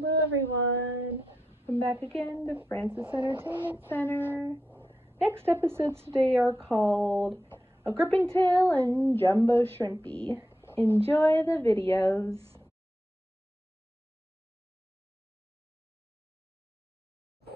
Hello everyone, I'm back again to Francis Entertainment Center. Next episodes today are called A Gripping Tale and Jumbo Shrimpy. Enjoy the videos.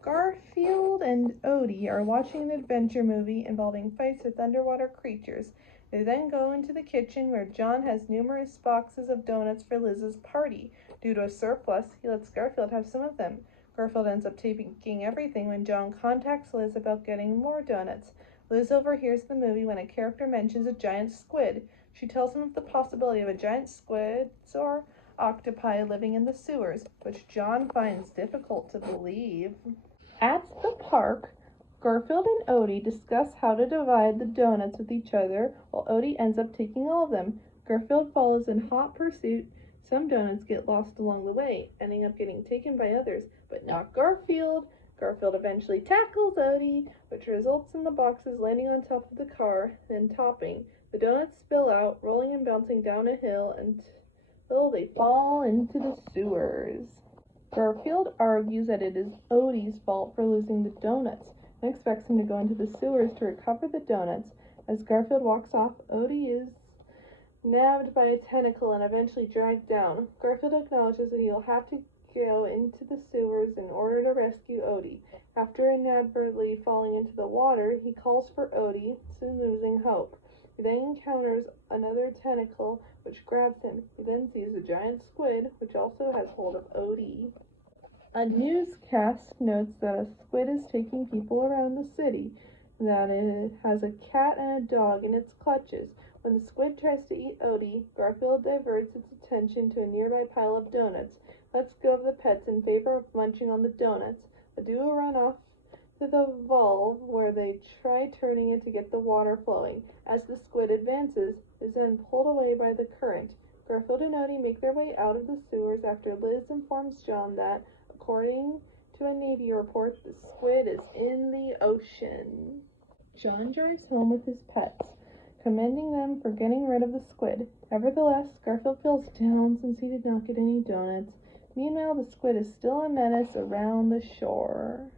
Garfield and Odie are watching an adventure movie involving fights with underwater creatures. They then go into the kitchen where John has numerous boxes of donuts for Liz's party. Due to a surplus, he lets Garfield have some of them. Garfield ends up taking everything when John contacts Liz about getting more donuts. Liz overhears the movie when a character mentions a giant squid. She tells him of the possibility of a giant squid or octopi living in the sewers, which John finds difficult to believe. At the park, Garfield and Odie discuss how to divide the donuts with each other, while Odie ends up taking all of them. Garfield follows in hot pursuit. Some donuts get lost along the way, ending up getting taken by others, but not Garfield. Garfield eventually tackles Odie, which results in the boxes landing on top of the car, then topping. The donuts spill out, rolling and bouncing down a hill until they fall into the sewers. Garfield argues that it is Odie's fault for losing the donuts and expects him to go into the sewers to recover the donuts. As Garfield walks off, Odie is nabbed by a tentacle and eventually dragged down. Garfield acknowledges that he will have to go into the sewers in order to rescue Odie. After inadvertently falling into the water, he calls for Odie, soon losing hope. He then encounters another tentacle which grabs him. He then sees a giant squid which also has hold of Odie. A newscast notes that a squid is taking people around the city, and that it has a cat and a dog in its clutches. When the squid tries to eat Odie, Garfield diverts its attention to a nearby pile of donuts, lets go of the pets in favor of munching on the donuts. The duo run off to the valve where they try turning it to get the water flowing. As the squid advances, it is then pulled away by the current. Garfield and Odie make their way out of the sewers after Liz informs John that, according to a Navy report, the squid is in the ocean. John drives home with his pets, commending them for getting rid of the squid. Nevertheless, Garfield feels down since he did not get any donuts. Meanwhile, the squid is still a menace around the shore.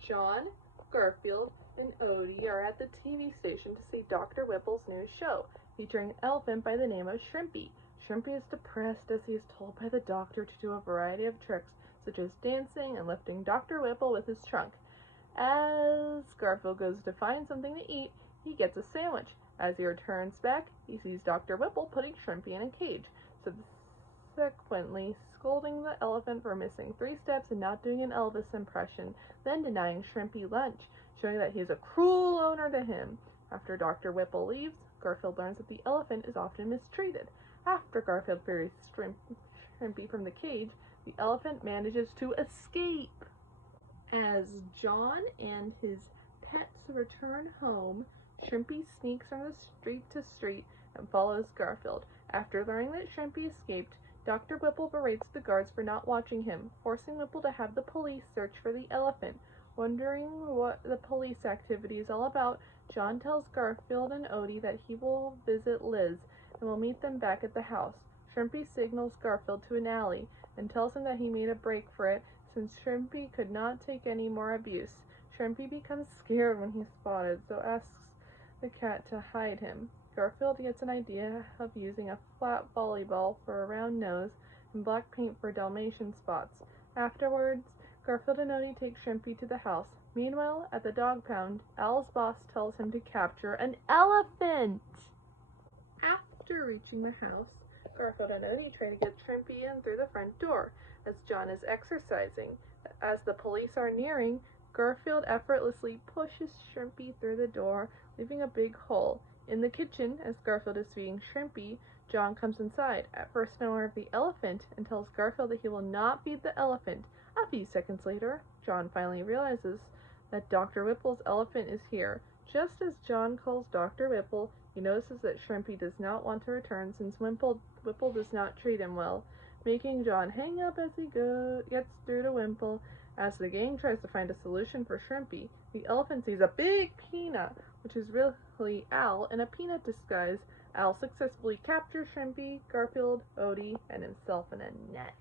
John, Garfield, and Odie are at the TV station to see Dr. Whipple's new show, featuring an elephant by the name of Shrimpy. Shrimpy is depressed as he is told by the doctor to do a variety of tricks, such as dancing and lifting Dr. Whipple with his trunk. As Garfield goes to find something to eat, he gets a sandwich. As he returns back, he sees Dr. Whipple putting Shrimpy in a cage, subsequently scolding the elephant for missing 3 steps and not doing an Elvis impression, then denying Shrimpy lunch, showing that he is a cruel owner to him. After Dr. Whipple leaves, Garfield learns that the elephant is often mistreated. After Garfield frees Shrimpy from the cage, the elephant manages to escape. As John and his pets return home, Shrimpy sneaks from the street to street and follows Garfield. After learning that Shrimpy escaped, Dr. Whipple berates the guards for not watching him, forcing Whipple to have the police search for the elephant. Wondering what the police activity is all about, John tells Garfield and Odie that he will visit Liz and will meet them back at the house. Shrimpy signals Garfield to an alley and tells him that he made a break for it since Shrimpy could not take any more abuse. Shrimpy becomes scared when he's spotted, so asks the cat to hide him. Garfield gets an idea of using a flat volleyball for a round nose and black paint for Dalmatian spots. Afterwards, Garfield and Odie take Shrimpy to the house. Meanwhile, at the dog pound, Al's boss tells him to capture an elephant. After reaching the house, Garfield and Odie try to get Shrimpy in through the front door, as John is exercising. As the police are nearing, Garfield effortlessly pushes Shrimpy through the door, leaving a big hole. In the kitchen, as Garfield is feeding Shrimpy, John comes inside, at first unaware of the elephant, and tells Garfield that he will not feed the elephant. A few seconds later, John finally realizes that Dr. Whipple's elephant is here. Just as John calls Dr. Whipple, he notices that Shrimpy does not want to return since Whipple does not treat him well, making John hang up as he gets through to Whipple. As the gang tries to find a solution for Shrimpy, the elephant sees a big peanut, which is really Al in a peanut disguise. Al successfully captures Shrimpy, Garfield, Odie, and himself in a net.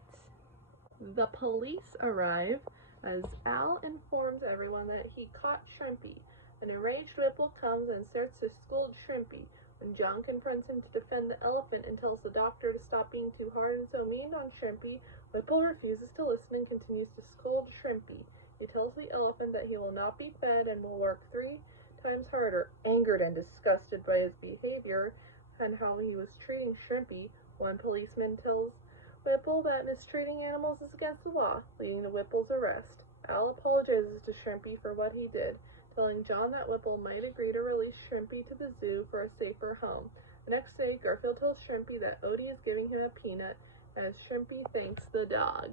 The police arrive as Al informs everyone that he caught Shrimpy. An enraged Whipple comes and starts to scold Shrimpy. When John confronts him to defend the elephant and tells the doctor to stop being too hard and so mean on Shrimpy, Whipple refuses to listen and continues to scold Shrimpy. He tells the elephant that he will not be fed and will work 3 times harder. Angered and disgusted by his behavior and how he was treating Shrimpy, one policeman tells Whipple that mistreating animals is against the law, leading to Whipple's arrest. Al apologizes to Shrimpy for what he did, telling John that Whipple might agree to release Shrimpy to the zoo for a safer home. The next day, Garfield tells Shrimpy that Odie is giving him a peanut as Shrimpy thanks the dog.